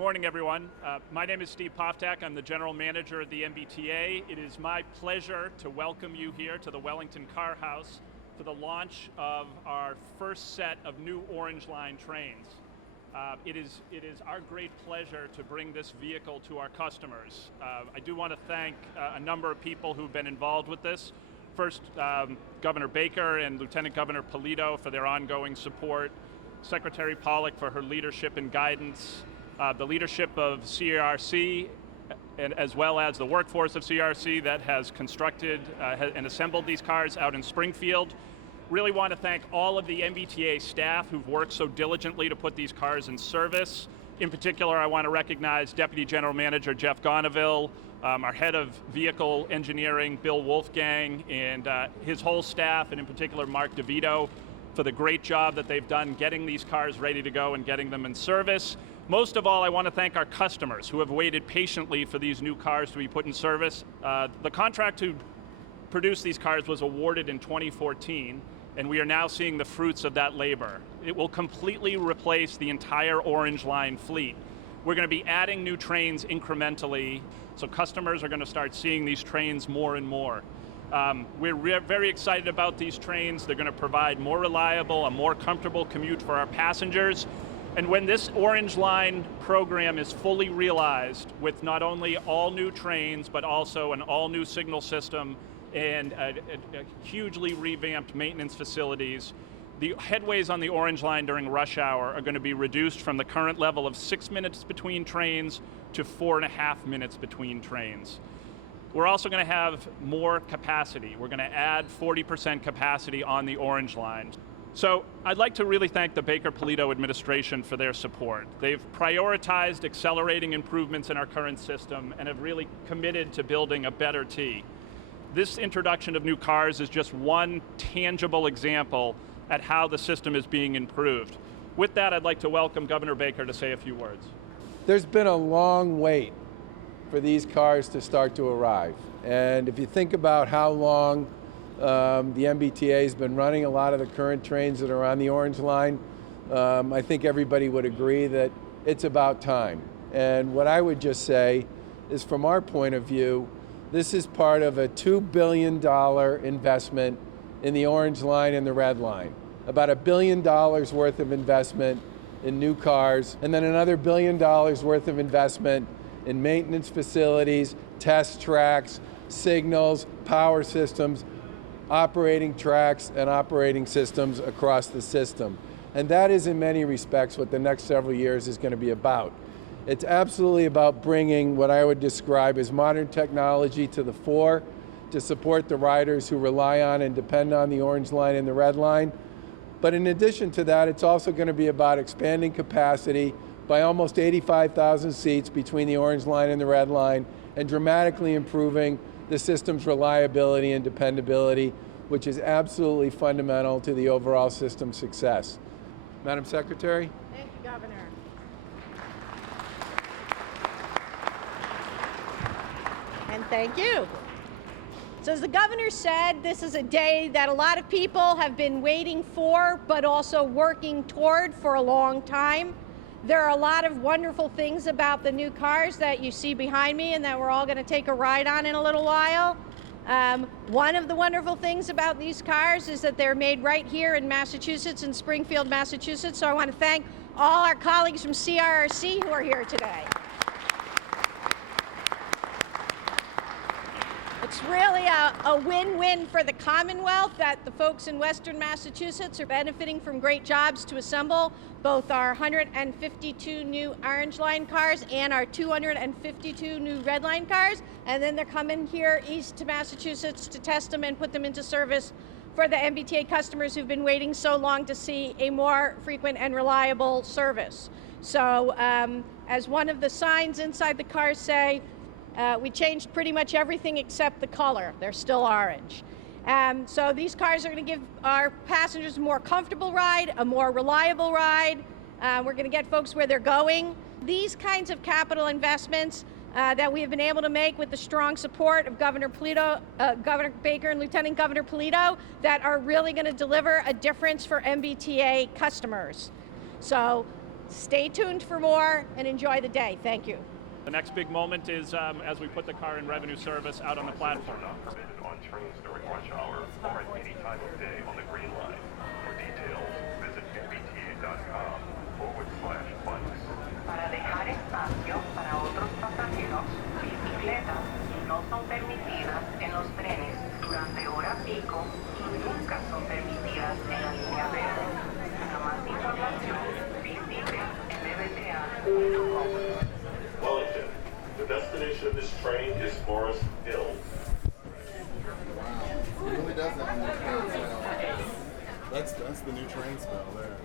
morning, everyone. My name is Steve Poftak. I'm the general manager of the MBTA. It is my pleasure to welcome you here to the Wellington Car House for the launch of our first set of new Orange Line trains. It is our great pleasure to bring this vehicle to our customers. I do want to thank a number of people who've been involved with this. First, Governor Baker and Lieutenant Governor Polito for their ongoing support, Secretary Pollack for her leadership and guidance, the leadership of CRC, and as well as the workforce of CRC that has constructed and assembled these cars out in Springfield. Really want to thank all of the MBTA staff who've worked so diligently to put these cars in service. In particular, I want to recognize Deputy General Manager Jeff Gonaville, our head of vehicle engineering, Bill Wolfgang, and his whole staff, and in particular Mark DeVito, for the great job that they've done getting these cars ready to go and getting them in service. Most of all, I want to thank our customers who have waited patiently for these new cars to be put in service. The contract to produce these cars was awarded in 2014, and we are now seeing the fruits of that labor. It will completely replace the entire Orange Line fleet. We're going to be adding new trains incrementally, so customers are going to start seeing these trains more and more. We're very excited about these trains. They're going to provide more reliable, a more comfortable commute for our passengers. And when this Orange Line program is fully realized with not only all new trains, but also an all new signal system and a hugely revamped maintenance facilities, the headways on the Orange Line during rush hour are going to be reduced from the current level of 6 minutes between trains to 4.5 minutes between trains. We're also going to have more capacity. We're going to add 40% capacity on the Orange Line. So I'd like to really thank the Baker-Polito administration for their support. They've prioritized accelerating improvements in our current system and have really committed to building a better T. This introduction of new cars is just one tangible example at how the system is being improved. With that, I'd like to welcome Governor Baker to say a few words. There's been a long wait for these cars to start to arrive. And if you think about how long the MBTA has been running a lot of the current trains that are on the Orange Line, I think everybody would agree that it's about time. And what I would just say is, from our point of view, this is part of a $2 billion investment in the Orange Line and the Red Line. About $1 billion worth of investment in new cars, and then another $1 billion worth of investment in maintenance facilities, test tracks, signals, power systems, operating tracks, and operating systems across the system. And that is, in many respects, what the next several years is going to be about. It's absolutely about bringing what I would describe as modern technology to the fore to support the riders who rely on and depend on the Orange Line and the Red Line. But in addition to that, it's also going to be about expanding capacity by almost 85,000 seats between the Orange Line and the Red Line, and dramatically improving the system's reliability and dependability, which is absolutely fundamental to the overall system's success. Madam Secretary? Thank you, Governor. And thank you. So as the governor said, this is a day that a lot of people have been waiting for, but also working toward for a long time. There are a lot of wonderful things about the new cars that you see behind me and that we're all going to take a ride on in a little while. One of the wonderful things about these cars is that they're made right here in Massachusetts, in Springfield, Massachusetts. So I want to thank all our colleagues from CRC who are here today. It's really a win-win for the Commonwealth that the folks in Western Massachusetts are benefiting from great jobs to assemble both our 152 new Orange Line cars and our 252 new Red Line cars. And then they're coming here east to Massachusetts to test them and put them into service for the MBTA customers who've been waiting so long to see a more frequent and reliable service. So as one of the signs inside the cars say, we changed pretty much everything except the color. They're still orange. So these cars are going to give our passengers a more comfortable ride, a more reliable ride. We're going to get folks where they're going. These kinds of capital investments that we have been able to make with the strong support of Governor Baker and Lieutenant Governor Polito that are really going to deliver a difference for MBTA customers. So Stay tuned for more and enjoy the day. Thank you. The next big moment is as we put the car in revenue service out on the platform. Not permitted on trains during rush hour or at any time of day on the Green Line. For details, visit mbta.com/bikes. Para dejar espacio para otros pasajeros, bicicletas no son permitidas en los trenes durante hora pico y nunca son permitidas en la línea verde. Para más información, visite mbta.com. Wellington, the destination of this train is Forest Hill. Wow. It really does have a new train smell. That's the new train smell there.